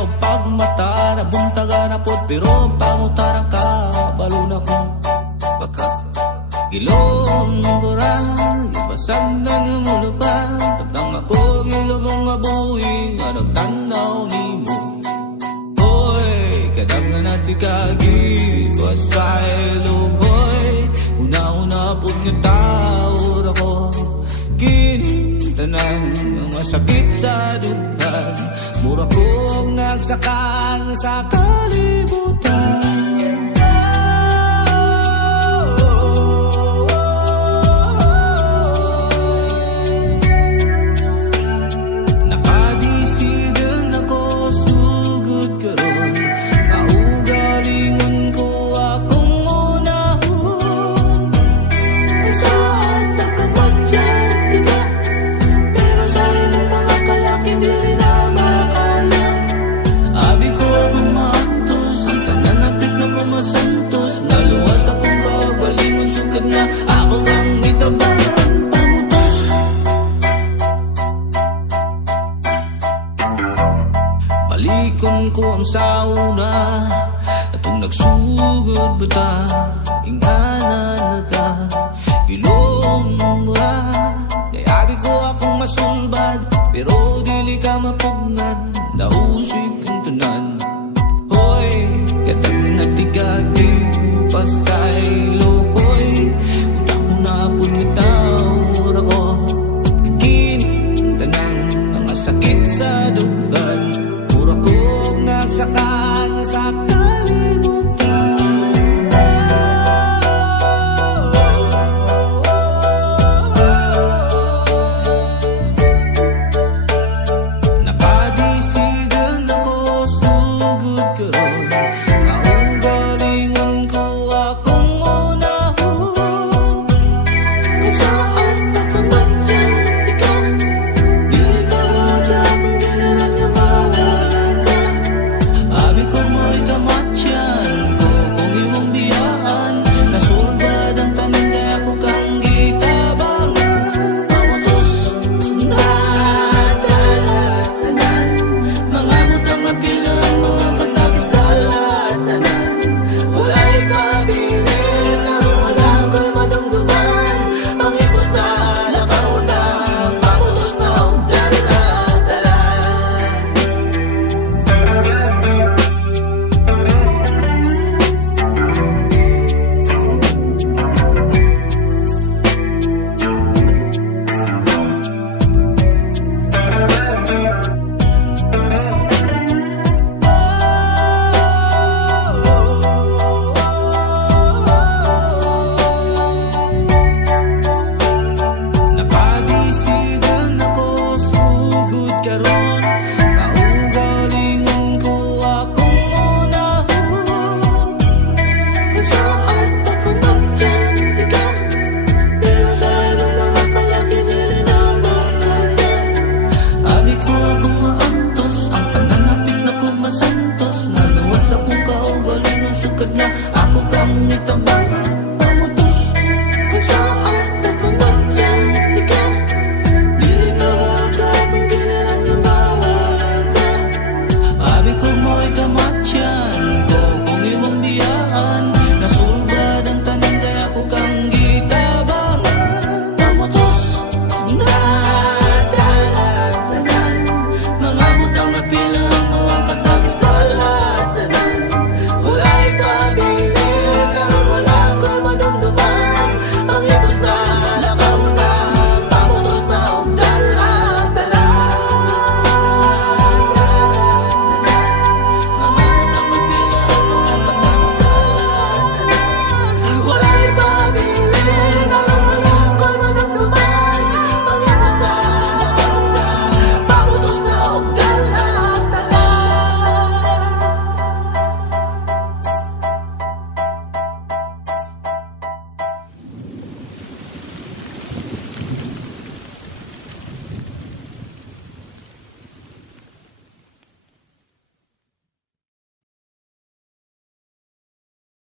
o pagmata na buntaga na pod pero ang pangutarang ka balo na kong baka gilong kurang ipasag na ng mulupan tapang ako gilong nga buhi nga nagtanaw ni mo hoy kadaghan na tikagi ko sa iluhoy una-una pod nga tao ako kining tanang mga sakit sa dughan mura kong nagsakan sa kalibutan